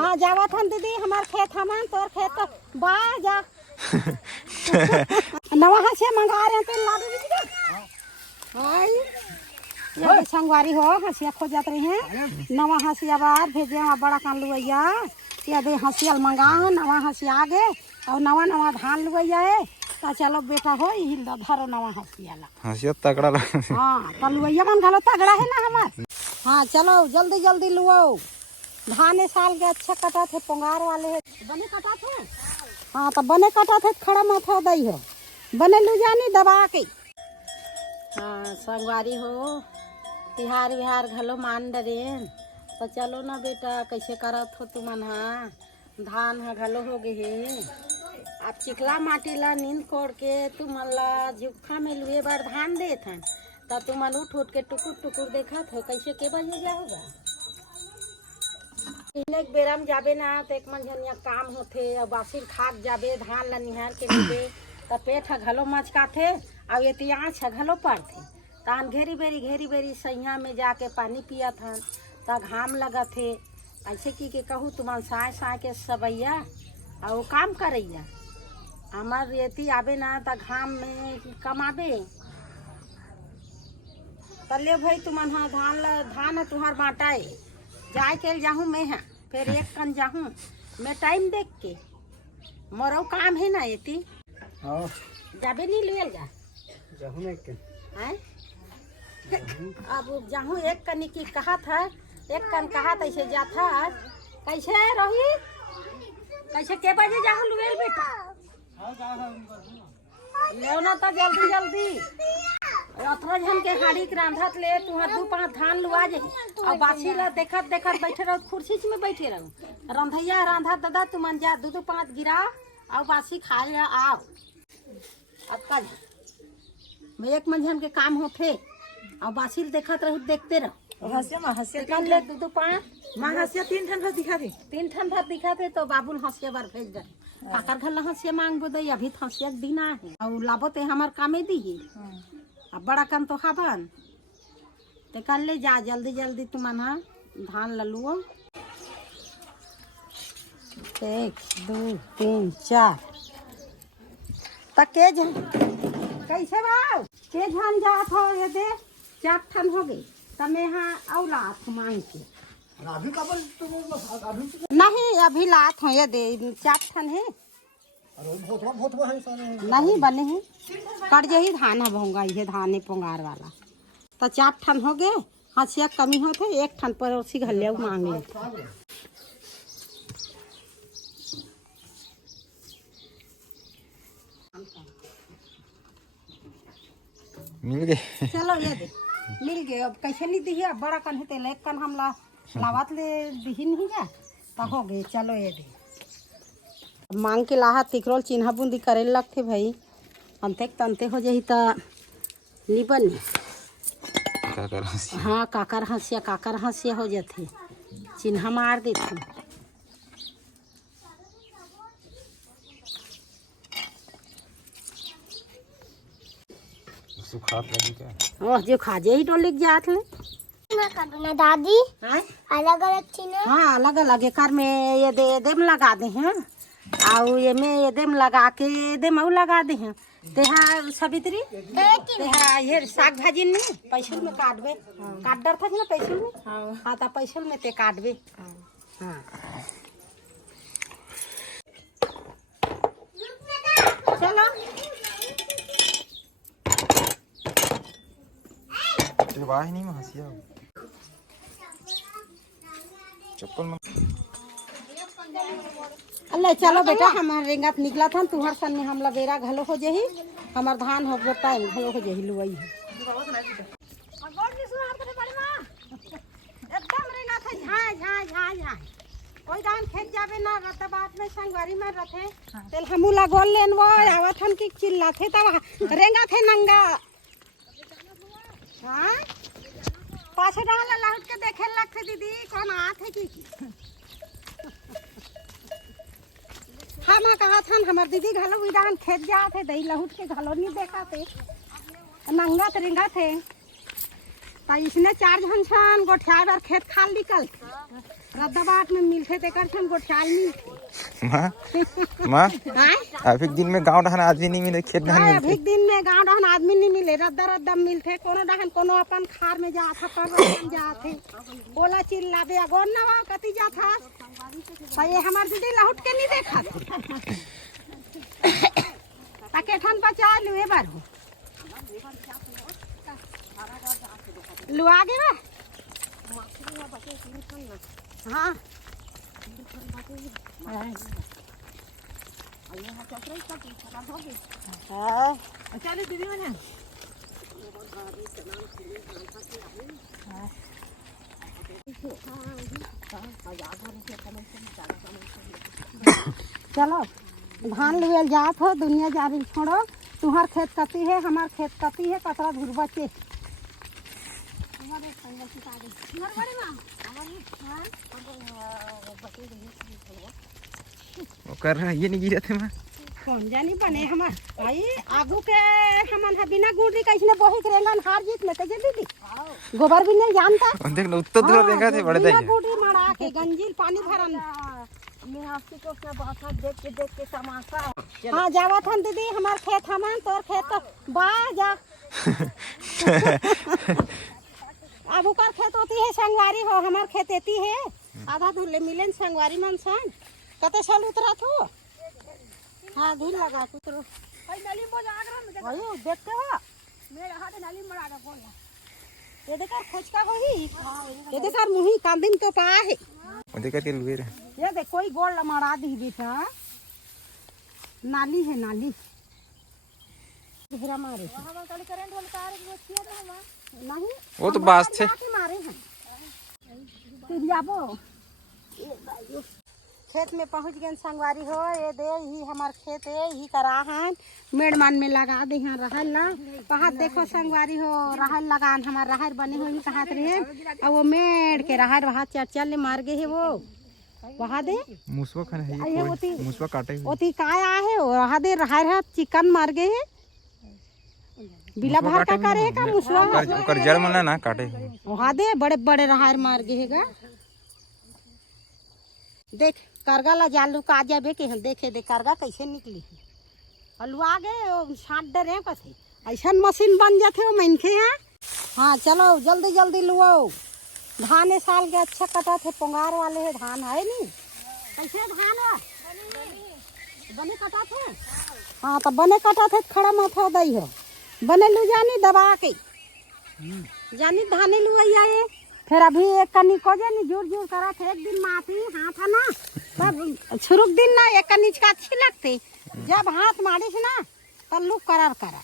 हाँ जावा थन दीदी हमार खेत हमान तोर खेत तो बा जा नवा से मंगा रहे हैं तेल ला दो दीदी का हाय ये संगवारी हो हंसिया खो जात रही हैं नवा हंसिया बार भेजे वहाँ बड़ा कान लुवैया ये दे हंसियल मंगा नवा हंसिया आ गए और नवा नवा धान लुवैया है तो चलो बेटा हो हिल धरो नवा हंसिया ला हंसिया तगड़ा हाँ तो लुवैया मन घलो तगड़ा है ना हमार हाँ चलो जल्दी जल्दी लुओ धान साल के अच्छा कटा थे पोंगार वाले है बने कटा थे हाँ तो बने कटा थे खड़ा माथा दई हो बने लू जानी दबा के हाँ संगवारी हो तिहार विहार घलो मान डरे तो चलो ना बेटा कैसे करत हो तुमन हाँ धान है घलो हो गए है अब चिकला माटी ला नींद कोड़ के तुमन ला झुक्खा में लुए बार धान देत हैं तो तुमन उठ उठ के टुकुर टुकुर देखत हो कैसे के बजे जाओगा एक बेराम जाबे ना तो एक मन झनिया काम होथे और बासिर खाक जाबे धान ला निहार के मिले तो पेट ह घलो मचकाथे और ये तियाँच ह घलो पड़थे तान घेरी बेरी सैया में जाके पानी पियत हन तो घाम लगत है ऐसे की कहूँ तुमन साय साय के सबैया और काम करैया हमार रेती आबे ना तो घाम में कमाबे तले भाई तुमन हाँ धान तुहार बाँटाए जाए के जाहूँ मैं हाँ फिर एक कन जाहूँ मैं टाइम देख के मोरो काम है ना ये जाबे नहीं लियल जा जाहूँ ना एक हैं अब जाहूँ एक कन की कहा था एक कन कहा ऐसे जाता कैसे रही कैसे के बजे जाहूँ लुएल बेटा ले ना तो जल्दी जल्दी अथरा झन के हाड़ी के रांधत ले तुहार 2-5 धान लुआ जाही और बासी ला देखत देखत बैठे रहो कुर्सी में बैठे रहो रंधैया रांधा दादा तुमन जा 2-5 गिरा और बासी खाए आओ अब कल मैं एक मंझन के काम होते और बासी देखत रहो देखते रहो हंसिया कल ले 2-5 माँ हंसिया 3 ठन दिखा दे 3 ठन भात दिखाते तो बाबुल हंसिया बार भेज दे काकर घर हंसिया मांग बोदई अभी हंसिया दिन है और लाबोते हमार कामे दी अब बड़ा कन तो खाबन ते कर ले जा जल्दी जल्दी तुमन हाँ धान ललुओ 1 2 3 4 तक के कैसे बाऊ के झन जात हो ये दे 4 ठन हो गए तमे हाँ और लात मांग के अभी कबल अभी नहीं अभी लात हो ये दे 4 ठन है बहुत है सारे नहीं बने हैं कट जही धान है भोंगा ये धान है पोंगार वाला तो 4 ठन हो गए हंसिया कमी होते 1 ठन पड़ोसी घल्ले मांग लेते मिल गए चलो ये दे मिल गए अब कैसे नहीं दी अब बड़ा कन है एक कन हम लावत ले दी नहीं जा तो हो गए चलो ये दे मांग के लाहा तिकरोल चिन्हा बूंदी करे लगते भाई अंते तंते हो जाही तो निबन काकर हंसिया हाँ काकर हंसिया हो जाते चिन्हा मार देते सुखात लगी क्या ओह जो खाजे ही तो लिख जात ले ना दादी अलग अलग चीज हाँ अलग अलग एकर में ये देम लगा दे हैं और ये में ये देम लगा के देम और लगा दे हैं तेहा सवित्री तेहा ये साग भाजी नहीं पैसल में काटबे काट डर था ना पैसल में हाँ तो पैसल में ते काटबे हाँ चलो वाह नहीं हंसिया चप्पल में अल्ले चलो बेटा हमार रेंगात निकला था तुहर सन में हमला बेरा घलो हो जही हमार धान हो टाइम घलो हो जही लुआई है एकदम रेंगा था झाय झाय झाय झाय कोई धान खेत जाबे ना रत बात में संगवारी में रथे तेल हमू ला गोल लेन वो आवत हन की चिल्ला थे तब रेंगा थे नंगा हां पाछे डाल लाहट के देखे लगते दीदी कौन आत है की हम कहा था हमार दीदी घलो विधान खेत जाते दही लहुट के घलो नहीं देखा थे नंगा तरिंगा थे तो इसने 4 झन छन गोठिया बार खेत खाल निकल रद्दाबाद में मिलते तेकर छन गोठियाल मिलते माँ माँ हाँ अभी दिन में गांव डहन आदमी नहीं मिले खेत डहन मिलते अभी दिन में गांव डहन आदमी नहीं मिले रद्दा रद्दा मिलते कोनो डहन कोनो अपन खार में जा था पर जा थे बोला चिल्लाबे अगोन नवा कति जा था तो ये हमार दीदी लहुट के नहीं देखा ताके ठन बचा लुए बार हो लुआ आगे बा हाँ चलो दीदी मैंने चलो धान लुए जात हो दुनिया जारी छोड़ो तुम्हार खेत कती है हमार खेत कती है कतरा धुर बचे वो कर रहा ये नहीं गिरा थे माँ कौन जानी बने हमार भाई आगू के हमन बिना गुड़ी कैसने बोही करेंगन हार जीत में कजे दीदी गोबर भी नहीं जानता देख लो उत्तर दूर देखा थे बड़े बिना दाई गुड़ी मड़ा के गंजील पानी भरन मैं आपकी तो उसने बहुत देख के तमाशा हाँ जावा थन दीदी हमार खेत हमान तोर खेत तो बा जा अब उकर खेत होती है संगवारी हो हमार खेत एती है आधा धुले मिलन संगवारी मन सन कते साल उतरा थो हाँ धुल लगा उतरो भाई नली बोल आगरा में अयो देखते हो मेरे हाथ नली में आगरा बोल ये देखा खोजका होही ये देखा मुही कांदिन तो पा है वो देखा तेल हुए रहे ये देख कोई गोल मरा दी बेटा नाली है नाली दूसरा मारे हमारा कल करंट वाला कार वो किया था हम नहीं वो तो बास थे के मारे हैं तिरियाबो खेत में पहुंच गए संगवारी हो ये दे ही हमार खेत है ही करा है मेड़मान में लगा दे यहाँ रहल ना पहाड़ देखो संगवारी हो रहल लगान हमार रहर बने हो कहा रहे और वो मेड़ के रहर वहाँ चर्चा ले मार गए है वो वहाँ दे मुसवा खाने है अये ये होती कोई मुसवा काटे हुए ओती काय आहे वहाँ दे रहर है चिकन मार गए है बिला भर का करे का मुसवा कर जड़ मना ना काटे हुए वहाँ दे बड़े बड़े रहर मार गए है देख करगा ला जालू का जाबे के हम देखे दे करगा कैसे निकली हलवा गए छाट डरे कसे ऐसा मशीन बन जाते हो मनखे यहाँ हाँ चलो जल्दी जल्दी लुओ धान साल के अच्छा कटा थे पोंगार वाले है धान है नहीं कैसे धान है बने कटा थे हाँ तो बने कटा थे खड़ा माथा दई हो बने लू जानी दबा के जानी धाने लू आए फिर अभी एक कनी को जे जुड़ जुड़ करा थे एक दिन माफी हाथ है ना तब छुरुक दिन ना एक कनी का अच्छी लगती जब हाथ मारिस ना तब लुक करार करा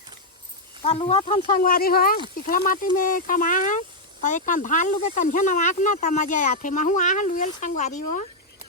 तलुआ थन संगवारी हो चिखला माटी में कमा है तो एक कन धान लुबे कंझे नवाक ना तब मजा आते महू आ लुएल संगवारी हो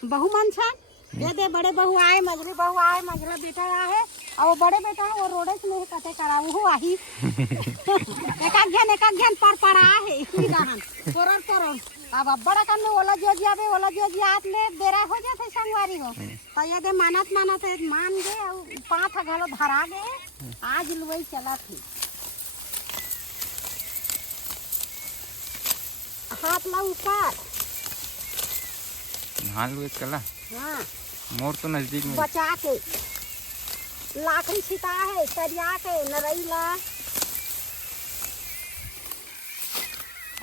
बहु मन छन दे दे बड़े बहू आए मजली बहू आए मजला बेटा आए और वो बड़े बेटा वो रोडे से नहीं कटे करा वो आही एक घन पर आहे इतनी दाहन तोरण तोरण अब बड़ा कन में ओला जो जाबे ओला जो जात ले बेरा हो जाते संगवारी हो तो ये दे मानत है मान गए और पाँच घलो धरा गए आज लुई चला थी हाथ ला ऊपर धान लुए कला हाँ मोर तो नजदीक में बचा के लाकड़ी छिटा है सरिया के नरैला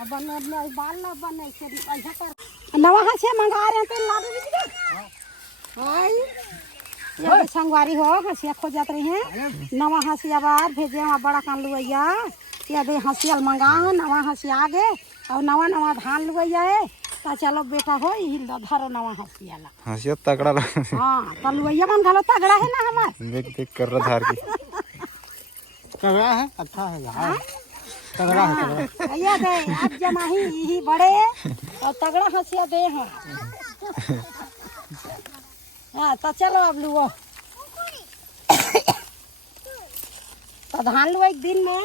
अब बने बाल न बने से ऐसा कर नवा से मंगा रहे हैं तेल ला दीजिए हाय ये संगवारी हो हसिया खो जात रही हैं नवा हसिया बार भेजे वहाँ बड़ा कान लुइया ये दे हसियल मंगा नवा हसिया आगे और नवा नवा धान लुइया है तो चलो बेटा हो यही धरो नवा हसिया ला हंसिया तगड़ा लगा हाँ तो लुइया मन घलो तगड़ा है ना हमार देख देख कर रहा धार की तगड़ा है अच्छा है यार तगड़ा है तगड़ा ये दे अब जमाही यही बड़े और तगड़ा हसिया दे हैं हाँ तो चलो अब लुओ तो धान लुआ एक दिन में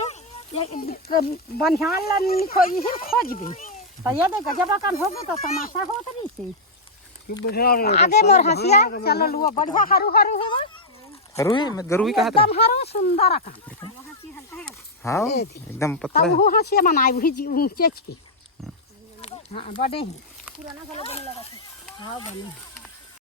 बनिहाल खोज भी तो ये दे गजब कान हो गए तो तमाशा हो तरी से आगे मोर हसिया चलो लुओ बढ़िया हरू हरू है गरुई मैं गरुई कहा था एकदम हरू सुंदर कान हाँ ए थी। एकदम पतला तब है। वो हंसिया बनाए वही ऊंचे के। हाँ बड़े हैं पुराना गला बने लगा था। हाँ बने हैं।